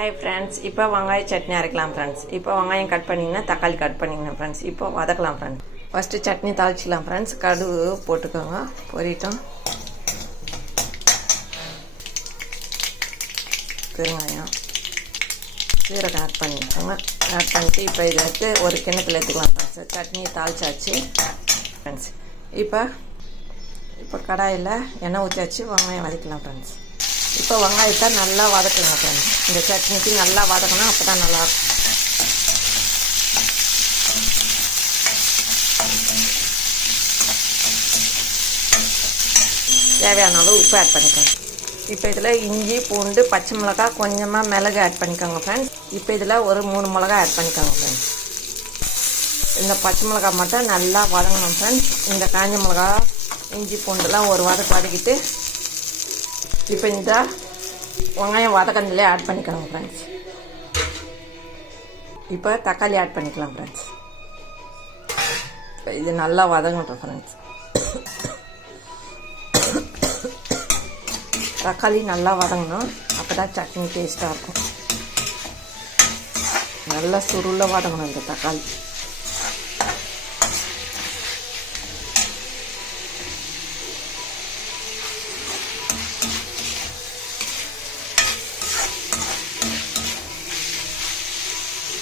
Hi friends, இப்போ வெங்காய chutney அரைக்கலாம் friends. இப்போ வெங்காயம் கட் பண்ணிங்கன்னா தக்காளி கட் பண்ணிங்கன்னா ஃப்ரெண்ட்ஸ். இப்போ வதக்கலாம் ஃப்ரெண்ட்ஸ். ஃபஸ்ட்டு சட்னி தாளிச்சிக்கலாம் ஃப்ரெண்ட்ஸ். கடுகு போட்டுக்கோங்க, பொரிட்டோம். பெருங்காயம், சீரகம் ஆட் பண்ணிக்கோங்க. ஆட் பண்ணிட்டு இப்போ இதை எடுத்து ஒரு கிண்ணத்தில் எடுத்துக்கலாம் ஃப்ரெண்ட்ஸ். சட்னி தாளிச்சாச்சு ஃப்ரெண்ட்ஸ். இப்போ கடாயில் எண்ணெய் ஊற்றியாச்சு, வெங்காயம் வதக்கலாம் ஃப்ரெண்ட்ஸ். இப்போ வெங்காயத்தை நல்லா வதக்குங்க ஃப்ரெண்ட்ஸ். இந்த சட்னிக்கு நல்லா வதக்கணும், அப்போ தான் நல்லாயிருக்கும். தேவையான அளவு உப்பு ஆட் பண்ணிக்கோங்க. இப்போ இதில் இஞ்சி, பூண்டு, பச்சை மிளகாய், கொஞ்சமாக மிளகு ஆட் பண்ணிக்கோங்க ஃப்ரெண்ட்ஸ். இப்போ இதில் ஒரு 3 மிளகா ஆட் பண்ணிக்கோங்க ஃப்ரெண்ட்ஸ். இந்த பச்சை மிளகாய் மட்டும் நல்லா வதங்கணும் ஃப்ரெண்ட்ஸ். இந்த காஞ்ச மிளகா, இஞ்சி, பூண்டுலாம் ஒரு வதக்கிட்டு இப்போ இந்த வெங்காயம் வதக்கண்டிலே ஆட் பண்ணிக்கோங்க ஃப்ரெண்ட்ஸ். இப்போ தக்காளி ஆட் பண்ணிக்கலாம் ஃப்ரெண்ட்ஸ். இது நல்லா வதங்கட்டும் ஃப்ரெண்ட்ஸ். தக்காளி நல்லா வதங்கணும், அப்போ தான் சட்னி டேஸ்ட்டாக இருக்கும். நல்லா சுருள வதங்கணும் இந்த தக்காளி.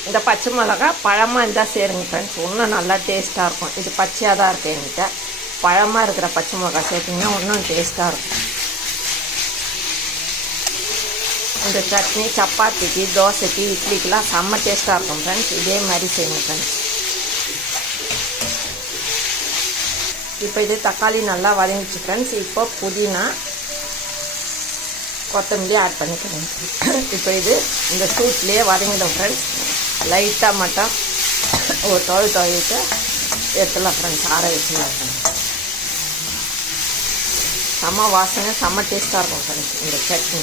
இந்த பச்சை மிளகா பழமாக இருந்தால் சேருங்க ஃப்ரெண்ட்ஸ், இன்னும் நல்லா டேஸ்ட்டாக இருக்கும். இது பச்சையாக தான் இருக்குது என்கிட்ட. பழமாக இருக்கிற பச்சை மிளகா சேர்த்திங்கன்னா இன்னும் டேஸ்ட்டாக இருக்கும். இந்த சட்னி சப்பாத்திக்கு, தோசைக்கு, இட்லிக்கெலாம் செம்ம டேஸ்ட்டாக இருக்கும் ஃப்ரெண்ட்ஸ். இதே மாதிரி செய்யுங்க ஃப்ரெண்ட்ஸ். இப்போ இது தக்காளி நல்லா வதங்கிச்சு ஃப்ரெண்ட்ஸ். இப்போ புதினா, கொத்தமல்லி ஆட் பண்ணிக்கிறேன். இப்போ இது இந்த சூட்லேயே வதங்கிடும் ஃப்ரெண்ட்ஸ். லைட்டாக மட்டும் ஒரு துவைட்டு எடுத்துலாம் ஃப்ரெண்ட்ஸ், ஆற வச்சுலாம் ஃப்ரெண்ட்ஸ். செம்ம வாசனை, செம்ம டேஸ்ட்டாக இருக்கும் ஃப்ரெண்ட்ஸ் இந்த சட்னி.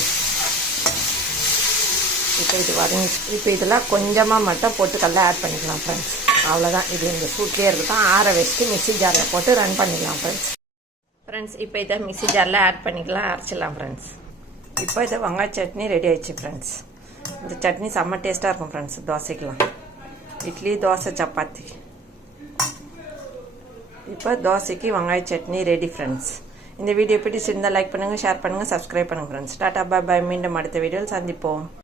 இப்போ இது வதங்கிச்சு. இப்போ இதெல்லாம் கொஞ்சமாக மட்டும் பொட்டுக்கல்ல ஆட் பண்ணிக்கலாம் ஃப்ரெண்ட்ஸ். அவ்வளோதான். இது இந்த சூட்லேயே இருக்கட்டும். ஆற வச்சுட்டு மிக்ஸி ஜாரில் போட்டு ரன் பண்ணிக்கலாம் ஃப்ரெண்ட்ஸ். இப்போ இதை மிக்ஸி ஜாரில் ஆட் பண்ணிக்கலாம், அரைச்சிடலாம் ஃப்ரெண்ட்ஸ். இப்போ இதை வெங்காய சட்னி ரெடி ஆயிடுச்சு ஃப்ரெண்ட்ஸ். இந்த சட்னி செம்ம டேஸ்ட்டாக இருக்கும் ஃப்ரெண்ட்ஸ். தோசைக்கலாம், இட்லி, தோசை, சப்பாத்தி. இப்போ தோசைக்கு வெங்காய சட்னி ரெடி ஃப்ரெண்ட்ஸ். இந்த வீடியோ பிடிச்சிருந்தால் லைக் பண்ணுங்கள், ஷேர் பண்ணுங்கள், சப்ஸ்கிரைப் பண்ணுங்கள் ஃப்ரெண்ட்ஸ். டாடா, பாய் பாய். மீண்டும் அடுத்த வீடியோவில் சந்திப்போம்.